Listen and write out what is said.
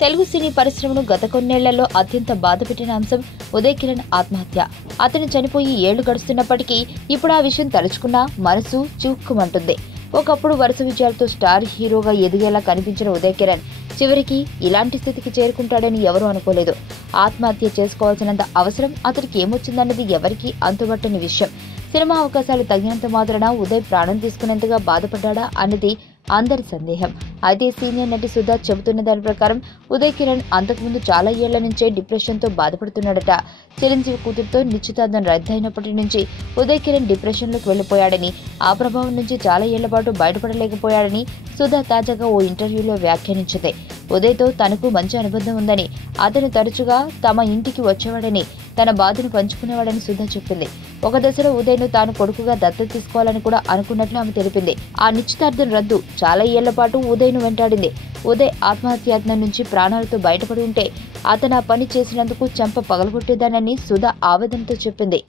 తెలుగు సినీ పరిశ్రమను గత కొన్నేళ్లలో అత్యంత బాధపెట్టిన అంశం ఉదయ్ కిరణ్ ఆత్మహత్య. అతను చనిపోయి ఏళ్లు గడుస్తున్నప్పటికీ ఇప్పుడు ఆ విషయం తలుచుకున్నా మనసు చివుక్కుమంటుంది. ఒకప్పుడు వరుస విజయాలతో స్టార్ హీరోగా ఎదిగేలా కనిపించిన ఉదయ్ కిరణ్ చివరికి ఇలాంటి స్థితికి చేరుకుంటాడని ఎవరూ అనుకోలేదు. ఆత్మహత్య చేసుకోవాల్సినంత అవసరం అతడికి ఏమొచ్చిందన్నది ఎవరికీ అంతుబట్టని విషయం. సినిమా అవకాశాలు తగినంత మాత్రాన ఉదయ్ ప్రాణం తీసుకునేంతగా బాధపడ్డా అన్నది అందరి సందేహం. అయితే సీనియర్ నటి సుధా చెబుతున్న దాని ప్రకారం ఉదయ్ కిరణ్ అంతకుముందు చాలా ఏళ్ల నుంచే డిప్రెషన్తో బాధపడుతున్నాడట. చిరంజీవి కూతురుతో నిశ్చితార్థం రద్దయినప్పటి నుంచి ఉదయ్ కిరణ్ డిప్రెషన్లోకి వెళ్లిపోయాడని, ఆ ప్రభావం నుంచి చాలా ఏళ్ల పాటు బయటపడలేకపోయాడని సుధా తాజాగా ఓ ఇంటర్వ్యూలో వ్యాఖ్యానించింది. ఉదయ్తో తనకు మంచి అనుబంధం ఉందని, అతను తరచుగా తమ ఇంటికి వచ్చేవాడని, తన బాధను పంచుకునేవాడని సుధా చెప్పింది. ఒక దశలో ఉదయ్ను తాను కొడుకుగా దత్తత తీసుకోవాలని కూడా అనుకున్నట్లు ఆమె తెలిపింది. ఆ నిశ్చితార్థం రద్దు చాలా ఏళ్ల పాటు ఉదయ్ను వెంటాడింది. ఉదయ్ ఆత్మహత్యాయత్నం నుంచి ప్రాణాలతో బయటపడి ఉంటే అతను ఆ పని చేసినందుకు చెంప పగలగొట్టేదానని సుధా ఆవేదనతో చెప్పింది.